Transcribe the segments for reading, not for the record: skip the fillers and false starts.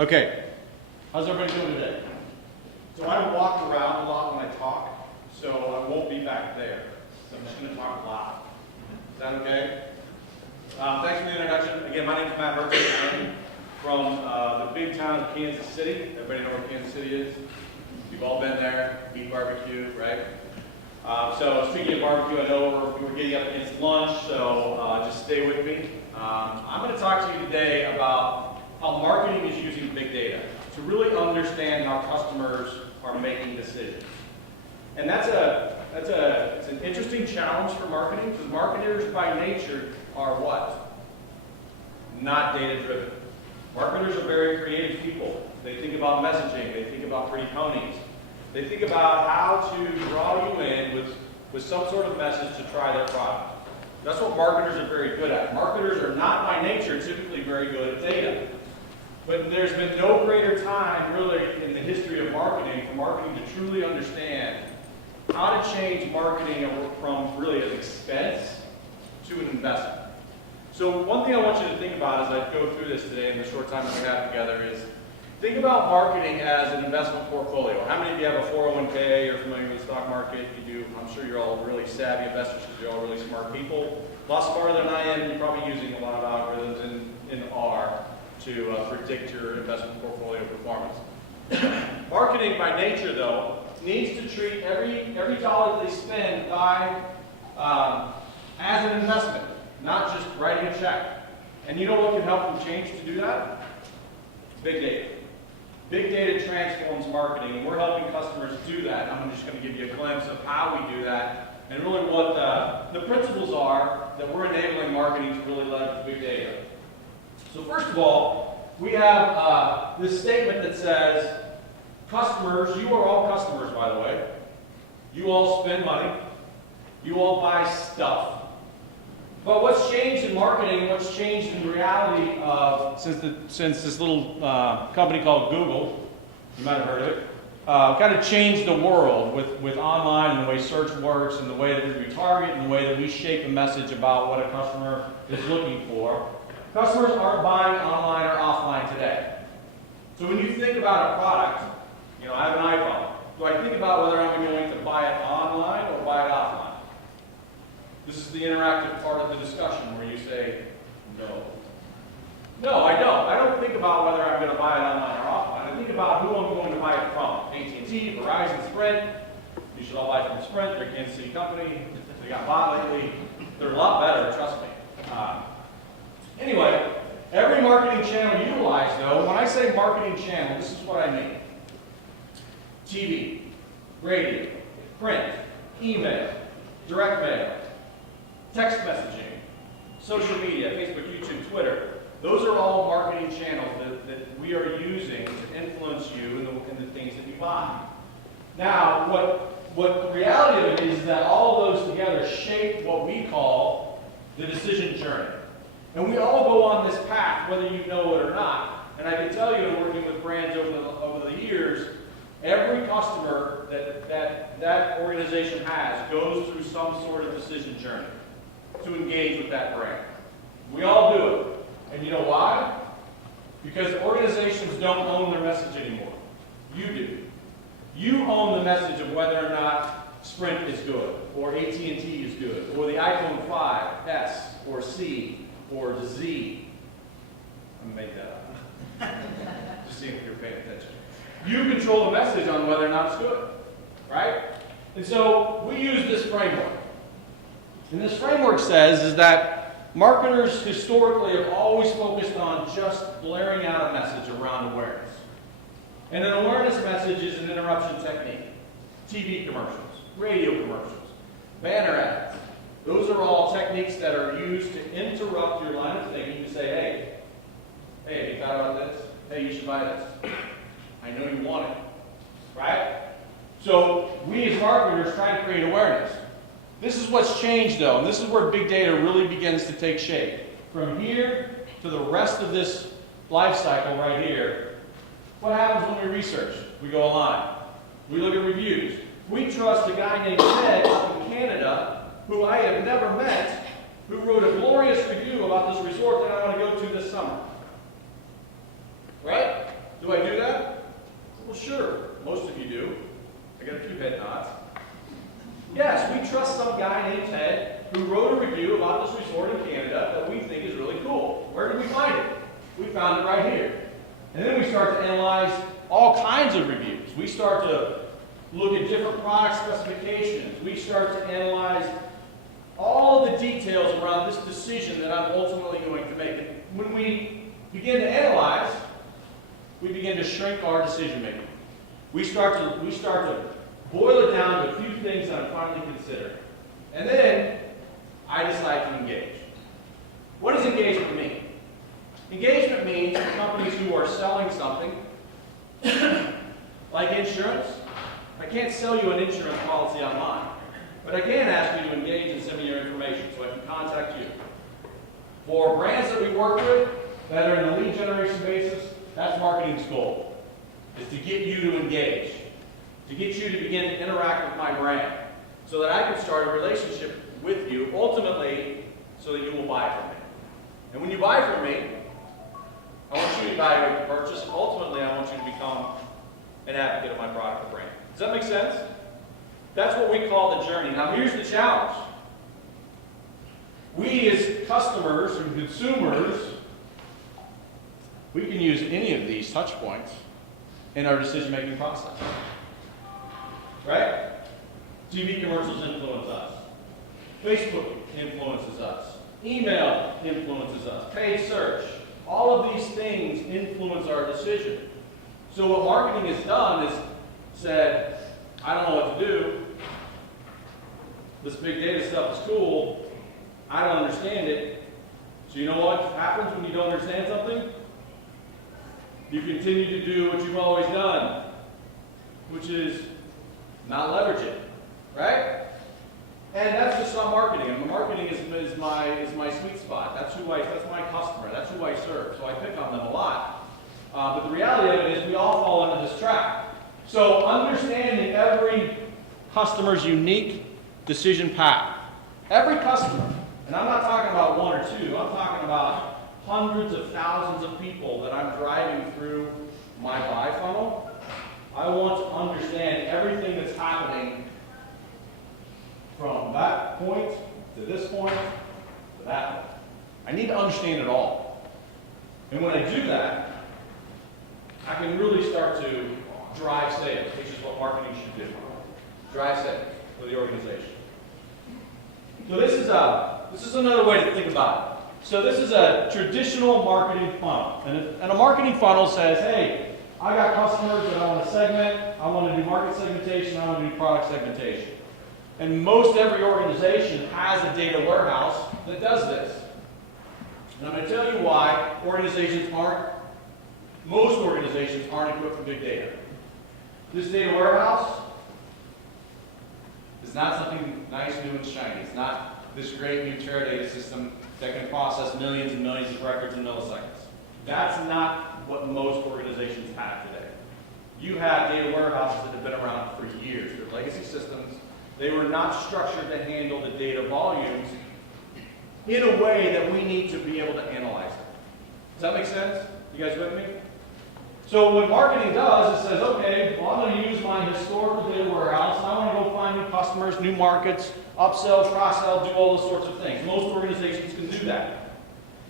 Okay, how's everybody doing today? So I walk around a lot when I talk, so I won't be back there. So I'm just going to talk loud. Is that okay? Thanks for the introduction. Again, my name is Matt Hertig. I'm from the big town of Kansas City. Everybody know where Kansas City is? You've all been there, eat barbecue, right? So speaking of barbecue, I know we're getting up against lunch, so just stay with me. I'm going to talk to you today about how marketing is using big data to really understand how customers are making decisions. And it's an interesting challenge for marketing, because marketers by nature are what? Not data-driven. Marketers are very creative people. They think about messaging. They think about pretty ponies. They think about how to draw you in with some sort of message to try their product. That's what marketers are very good at. Marketers are not by nature typically very good at data. But there's been no greater time really in the history of marketing for marketing to truly understand how to change marketing from really an expense to an investment. So one thing I want you to think about as I go through this today in the short time that we have together is think about marketing as an investment portfolio. How many of you have a 401k? You're familiar with the stock market? You do. I'm sure you're all really savvy investors because you're all really smart people. A lot smarter than I am. You're probably using a lot of algorithms in R to predict your investment portfolio performance. Marketing by nature, though, needs to treat every dollar they spend as an investment, not just writing a check. And you know what can help them change to do that? Big data. Big data transforms marketing, and we're helping customers do that. And I'm just going to give you a glimpse of how we do that, and really what the principles are that we're enabling marketing to really leverage big data. So first of all, we have this statement that says, customers, you are all customers, by the way. You all spend money. You all buy stuff. But what's changed in marketing, what's changed in reality since this little company called Google, you might have heard of it, kind of changed the world with online and the way search works and the way that we retarget and the way that we shape a message about what a customer is looking for. Customers aren't buying online or offline today. So when you think about a product, you know, I have an iPhone. Do I think about whether I'm going to buy it online or buy it offline? This is the interactive part of the discussion where you say, no. No, I don't. I don't think about whether I'm going to buy it online or offline. I think about who I'm going to buy it from. AT&T, Verizon, Sprint. You should all buy from Sprint. They're a Kansas City company. They got bought lately. They're a lot better, trust me. Anyway, every marketing channel utilized, though, when I say marketing channel, this is what I mean. TV, radio, print, email, direct mail, text messaging, social media, Facebook, YouTube, Twitter. Those are all marketing channels that we are using to influence you in the things that you buy. Now, what the reality of it is that all of those together shape what we call the decision journey. And we all go on this path, whether you know it or not. And I can tell you, in working with brands over the years, every customer that organization has goes through some sort of decision journey to engage with that brand. We all do it. And you know why? Because organizations don't own their message anymore. You do. You own the message of whether or not Sprint is good, or AT&T is good, or the iPhone 5S, or C, or Z. I'm going to make that up. Just seeing if you're paying attention. You control the message on whether or not it's good, right? And so we use this framework. And this framework says is that marketers historically have always focused on just blaring out a message around awareness. And an awareness message is an interruption technique. TV commercials, radio commercials, banner ads. Those are all techniques that are used to interrupt your line of thinking to say, hey, have you thought about this? Hey, you should buy this. I know you want it, right? So we as marketers try to create awareness. This is what's changed, though, and this is where big data really begins to take shape. From here to the rest of this life cycle right here, what happens when we research? We go online. We look at reviews. We trust a guy named Ted up in Canada, who I have never met, who wrote a glorious review about this resort that I want to go to this summer. Right? Do I do that? Well, sure. Most of you do. I got a few head nods. Yes, we trust some guy named Ted who wrote a review about this resort in Canada that we think is really cool. Where did we find it? We found it right here. And then we start to analyze all kinds of reviews. We start to look at different product specifications. We start to analyze all of the details around this decision that I'm ultimately going to make. And when we begin to analyze, we begin to shrink our decision making. We start to boil it down to a few things that I'm finally considering. And then I decide to engage. What does engagement mean? Engagement means companies who are selling something, like insurance. I can't sell you an insurance policy online, but I can ask you to engage and send me your information so I can contact you. For brands that we work with that are in the lead generation basis, that's marketing's goal, is to get you to engage, to get you to begin to interact with my brand so that I can start a relationship with you, ultimately, so that you will buy from me. And when you buy from me, I want you to evaluate the purchase, and ultimately I want you to become an advocate of my product or brand. Does that make sense? That's what we call the journey. Now here's the challenge. We as customers and consumers, we can use any of these touch points in our decision-making process. Right? TV commercials influence us. Facebook influences us. Email influences us. Paid search. All of these things influence our decision. So what marketing has done is said, I don't know what to do. This big data stuff is cool. I don't understand it. So you know what happens when you don't understand something? You continue to do what you've always done, which is not leverage it, right? And that's just not marketing. And marketing is my sweet spot. That's my customer. That's who I serve. So I pick on them a lot. But the reality of it is we all fall into this trap. So understanding every customer's unique decision path. Every customer, and I'm not talking about one or two, I'm talking about hundreds of thousands of people that I'm driving through my buy funnel. I want to understand everything that's happening from that point to this point to that point. I need to understand it all. And when I do that, I can really start to drive sales, which is what marketing should do. Drive sales for the organization. So this is another way to think about it. So this is a traditional marketing funnel. And a marketing funnel says, hey, I got customers that I want to segment, I want to do market segmentation, I want to do product segmentation. And most every organization has a data warehouse that does this. And I'm going to tell you why most organizations aren't equipped with big data. This data warehouse is not something nice, new, and shiny. It's not this great new Teradata system that can process millions and millions of records in milliseconds. That's not what most organizations have today. You have data warehouses that have been around for years. They're legacy systems. They were not structured to handle the data volumes in a way that we need to be able to analyze them. Does that make sense? You guys with me? So what marketing does is says, okay, well, I'm going to use my historical data warehouse, and I want to go find new customers, new markets, upsell, cross-sell, do all those sorts of things. Most organizations can do that.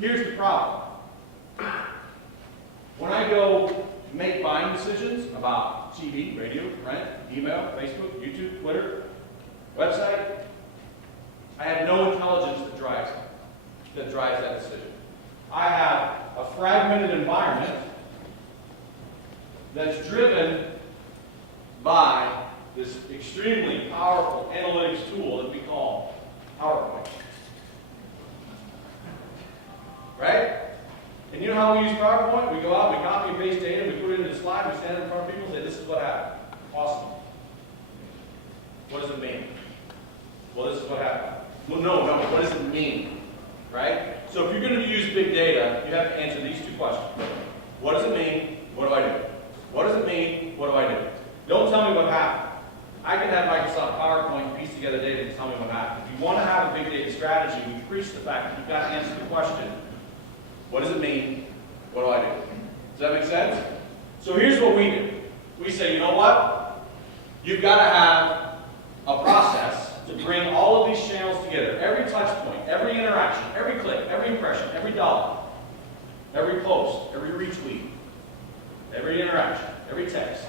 Here's the problem. When I go make buying decisions about TV, radio, print, email, Facebook, YouTube, Twitter, website, I have no intelligence that drives that decision. I have a fragmented environment that's driven by this extremely powerful analytics tool that we call PowerPoint. Right? And you know how we use PowerPoint? We go out, we copy and paste data, we put it into the slide, we stand in front of people and say, this is what happened. Awesome. What does it mean? Well, this is what happened. Well, no, what does it mean? Right? So if you're going to use big data, you have to answer these two questions. What does it mean? What do I do? What does it mean? What do I do? Don't tell me what happened. I can have Microsoft PowerPoint piece together data and tell me what happened. If you want to have a big data strategy, we preach the fact that you've got to answer the question, what does it mean? What do I do? Does that make sense? So here's what we do. We say, you know what? You've got to have a process to bring all of these channels together. Every touch point, every interaction, every click, every impression, every dollar, every post, every retweet, every interaction, every text.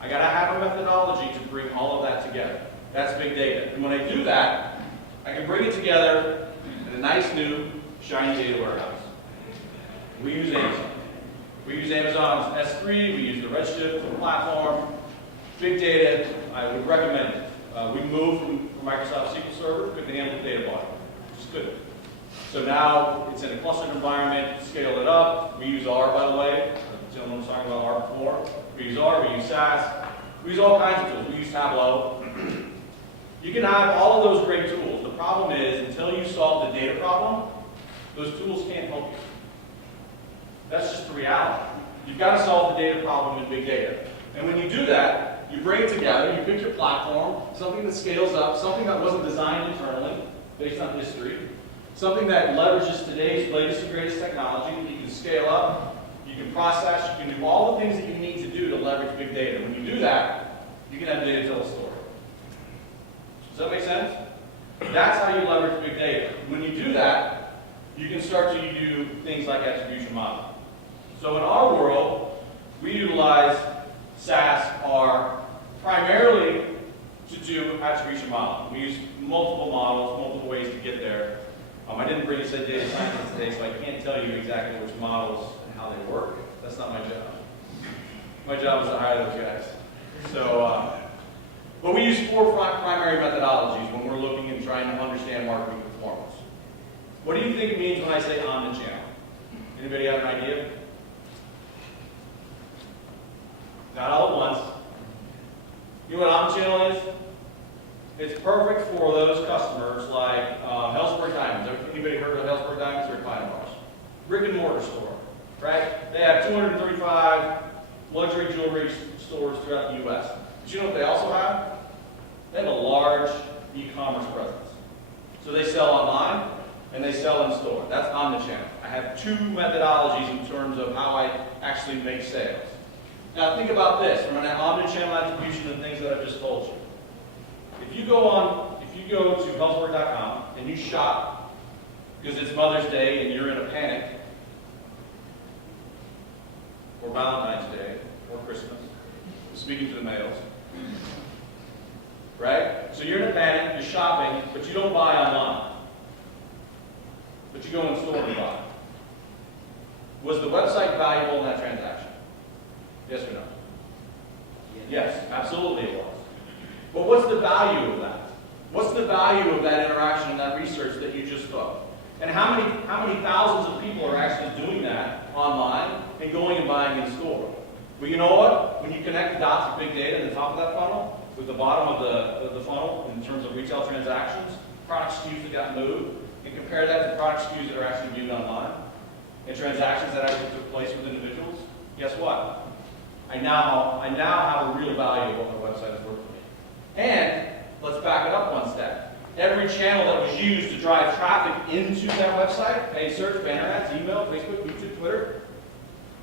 I got to have a methodology to bring all of that together. That's big data. And when I do that, I can bring it together in a nice new shiny data warehouse. We use Amazon. We use Amazon's S3, we use the Redshift platform. Big data, I would recommend it. We moved from Microsoft SQL Server, couldn't handle the data volume. Just couldn't. So now it's in a clustered environment, scale it up. We use R, by the way. The gentleman was talking about R before. We use R, we use SAS. We use all kinds of tools. We use Tableau. You can have all of those great tools. The problem is, until you solve the data problem, those tools can't help you. That's just the reality. You've got to solve the data problem in big data. And when you do that, you bring it together, you pick your platform, something that scales up, something that wasn't designed internally, based on history, something that leverages today's latest and greatest technology that you can scale up, you can process, you can do all the things that you need to do to leverage big data. When you do that, you can have data tell a story. Does that make sense? That's how you leverage big data. When you do that, you can start to do things like attribution modeling. So in our world, we utilize SAS, R, primarily to do attribution modeling. We use multiple models, multiple ways to get there. I didn't bring a set data scientist today, so I can't tell you exactly which models and how they work. That's not my job. My job is to hire those guys. So, but we use 4 primary methodologies when we're looking and trying to understand marketing performance. What do you think it means when I say omnichannel? Anybody have an idea? Not all at once. You know what omnichannel is? It's perfect for those customers like Helzberg Diamonds. Anybody heard of Helzberg Diamonds? They're a client of ours. Brick and mortar store, right? They have 235 luxury jewelry stores throughout the U.S. But you know what they also have? They have a large e-commerce presence. So they sell online and they sell in store. That's omnichannel. I have 2 methodologies in terms of how I actually make sales. Now think about this, from an omnichannel attribution and things that I've just told you. If you go to Helzberg.com and you shop because it's Mother's Day and you're in a panic, or Valentine's Day, or Christmas, speaking to the males, right? So you're in a panic, you're shopping, but you don't buy online. But you go in store and buy. Was the website valuable in that transaction? Yes or no? Yes, absolutely it was. But what's the value of that? What's the value of that interaction and that research that you just took? And how many thousands of people are actually doing that online and going and buying in store? Well, you know what? When you connect the dots of big data in the top of that funnel with the bottom of the funnel in terms of retail transactions, product SKUs that got moved, and compare that to product SKUs that are actually viewed online, and transactions that actually took place with individuals, guess what? I now have a real value of what my website is worth to me. And let's back it up one step. Every channel that was used to drive traffic into that website, paid search, banner ads, email, Facebook, YouTube, Twitter,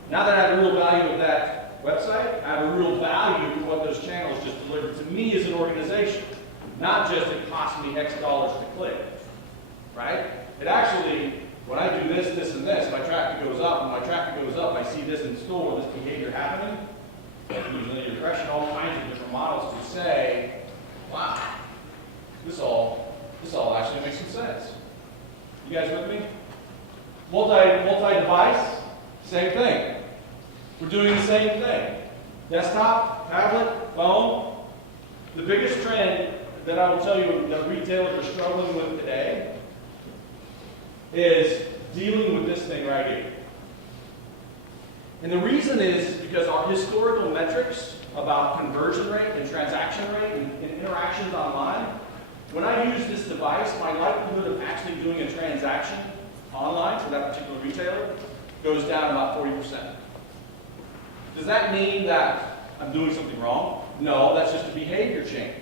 now that I have a real value of that website, I have a real value of what those channels just delivered to me as an organization. Not just it cost me X dollars to click, right? It actually, when I do this, this, and this, my traffic goes up. When my traffic goes up, I see this in store, this behavior happening. Using the regression, all kinds of different models to say, wow, this all actually makes some sense. You guys with me? Multi-device, same thing. We're doing the same thing. Desktop, tablet, phone. The biggest trend that I will tell you that retailers are struggling with today is dealing with this thing right here. And the reason is because our historical metrics about conversion rate and transaction rate and interactions online, when I use this device, my likelihood of actually doing a transaction online for that particular retailer goes down about 40%. Does that mean that I'm doing something wrong? No, that's just a behavior change.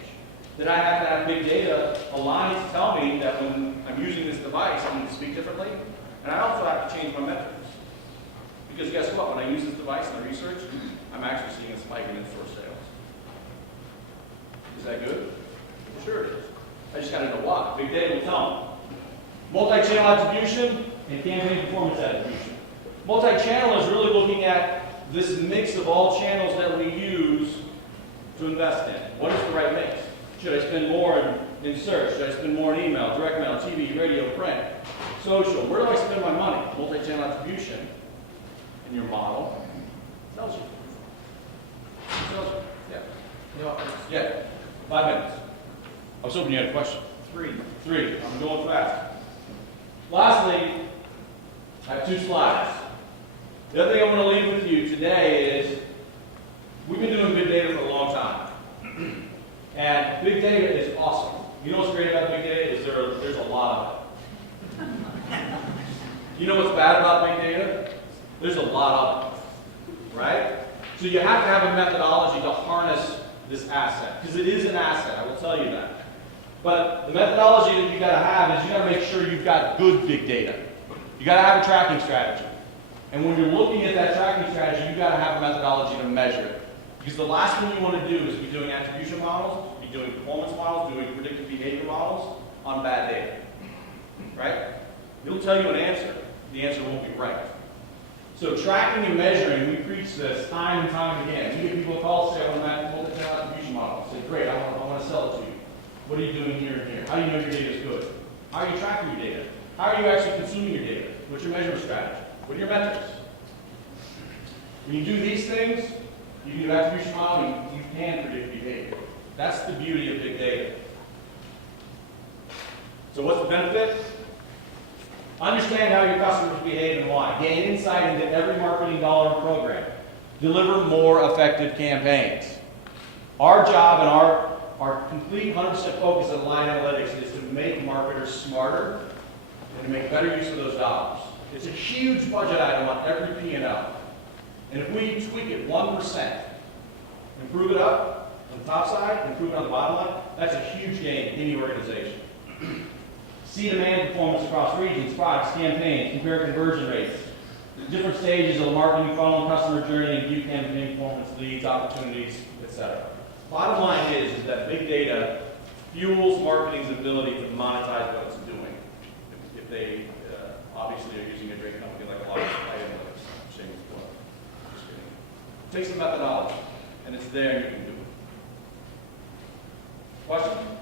Then I have to have big data aligned to tell me that when I'm using this device, I need to speak differently. And I also have to change my metrics. Because guess what? When I use this device in the research, I'm actually seeing a spike in in-store sales. Is that good? Sure it is. I just got to know why. Big data will tell me. Multi-channel attribution and campaign performance attribution. Multi-channel is really looking at this mix of all channels that we use to invest in. What is the right mix? Should I spend more in search? Should I spend more in email, direct mail, TV, radio, print, social? Where do I spend my money? Multi-channel attribution in your model tells you. It tells you. Yeah. Yeah. 5 minutes. I was hoping you had a question. Three. I'm going fast. Lastly, I have 2 slides. The other thing I want to leave with you today is we've been doing big data for a long time. And big data is awesome. You know what's great about big data is there's a lot of it. You know what's bad about big data? There's a lot of it. Right? So you have to have a methodology to harness this asset. Because it is an asset, I will tell you that. But the methodology that you got to have is you got to make sure you've got good big data. You got to have a tracking strategy. And when you're looking at that tracking strategy, you got to have a methodology to measure it. Because the last thing you want to do is be doing attribution models, be doing performance models, doing predictive behavior models on bad data. Right? It'll tell you an answer. The answer won't be right. So tracking and measuring, we preach this time and time again. We get people a call say, I want to multi-channel attribution model. I say, great, I want to sell it to you. What are you doing here and here? How do you know your data is good? How are you tracking your data? How are you actually consuming your data? What's your measurement strategy? What are your metrics? When you do these things, you can do attribution modeling, you can predict behavior. That's the beauty of big data. So what's the benefit? Understand how your customers behave and why. Gain insight into every marketing dollar and program. Deliver more effective campaigns. Our job and our complete 100% focus at Alight Analytics is to make marketers smarter and to make better use of those dollars. It's a huge budget item on every P&L. And if we tweak it 1%, improve it up on the top side, improve it on the bottom line, that's a huge gain in any organization. See demand performance across regions, products, campaigns, compare conversion rates, different stages of the marketing funnel, customer journey, and view campaign performance, leads, opportunities, etc. Bottom line is that big data fuels marketing's ability to monetize what it's doing. If they obviously are using a great company like Alight Analytics, shameless plug. Just kidding. It takes the methodology, and it's there and you can do it. Questions?